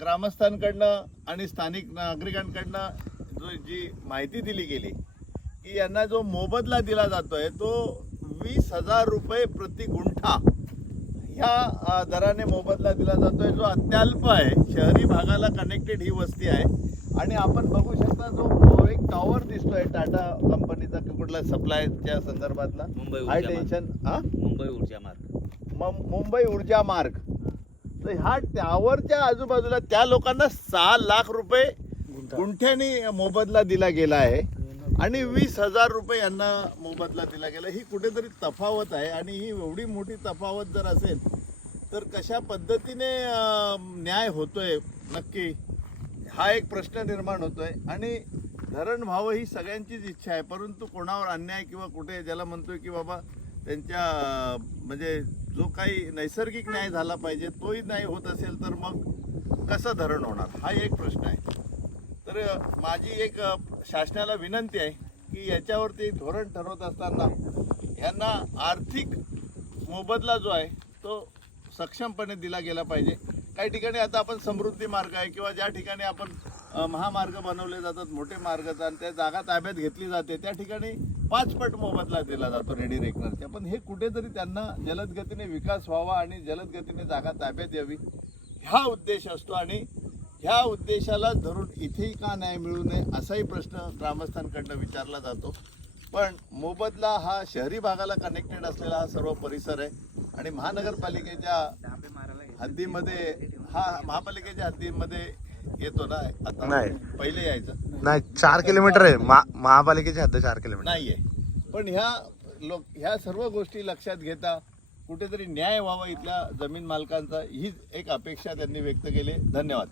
ग्रामस्थांकडनं आणि स्थानिक नागरिकांकडनं जी माहिती दिली गेली की यांना जो मोबदला दिला जातोय तो 20,000 रुपये प्रति गुंठा ह्या दराने मोबदला दिला जातोय, जो अत्यल्प आहे. शहरी भागाला कनेक्टेड ही वस्ती आहे. आणि आपण बघू शकता जो एक टॉवर दिसतोय टाटा कंपनीचा कुठला सप्लायच्या संदर्भातला हाय टेन्शन मुंबई ऊर्जा मार्ग. तर ह्या टॉवरच्या आजूबाजूला त्या लोकांना 6 लाख रुपये गुंठ्यानी मोबदला दिला गेला आहे आणि 20,000 रुपये यांना मोबदला दिला गेला. ही कुठेतरी तफावत आहे आणि ही एवढी मोठी तफावत जर असेल तर कशा पद्धतीने न्याय होतोय नक्की हा एक प्रश्न निर्माण होतोय. आणि धरण व्हावं ही सगळ्यांचीच इच्छा आहे, परंतु कोणावर अन्याय किंवा कुठे ज्याला म्हणतोय की बाबा त्यांच्या म्हणजे जो काही नैसर्गिक न्याय झाला पाहिजे तोही नाही होत असेल तर मग कसं धरण होणार हा एक प्रश्न आहे. तर माझी एक शासनाला विनंती आहे की याच्यावरती धोरण ठरवत असताना यांना आर्थिक मोबदला जो आहे तो सक्षमपणे दिला गेला पाहिजे. काही ठिकाणी आता आपण समृद्धी मार्ग आहे किंवा ज्या ठिकाणी आपण महामार्ग बनवले जातात मोठे मार्ग आणि त्या जागा ताब्यात घेतली जाते त्या ठिकाणी 5 पट मोबदला दिला जातो रेडी रेकनरच्या. पण हे कुठेतरी त्यांना जलद गतीने विकास व्हावा आणि जलद गतीने जागा ताब्यात यावी हा उद्देश असतो आणि ह्या उद्देशाला धरून इथेही का न्याय मिळू नये असाही प्रश्न ग्रामस्थांकडनं विचारला जातो. पण मोबदला हा शहरी भागाला कनेक्टेड असलेला हा सर्व परिसर आहे आणि महानगरपालिकेच्या हद्दीमध्ये हा महापालिकेच्या हद्दीमध्ये येतो ना. आता नाही पहिले यायचं नाही 4 किलोमीटर आहे महापालिकेची हद्द 4 किलोमीटर नाहीये. पण ह्या सर्व गोष्टी लक्षात घेता कुठेतरी न्याय व्हावा इथल्या जमीन मालकांचा ही एक अपेक्षा त्यांनी व्यक्त केली. धन्यवाद.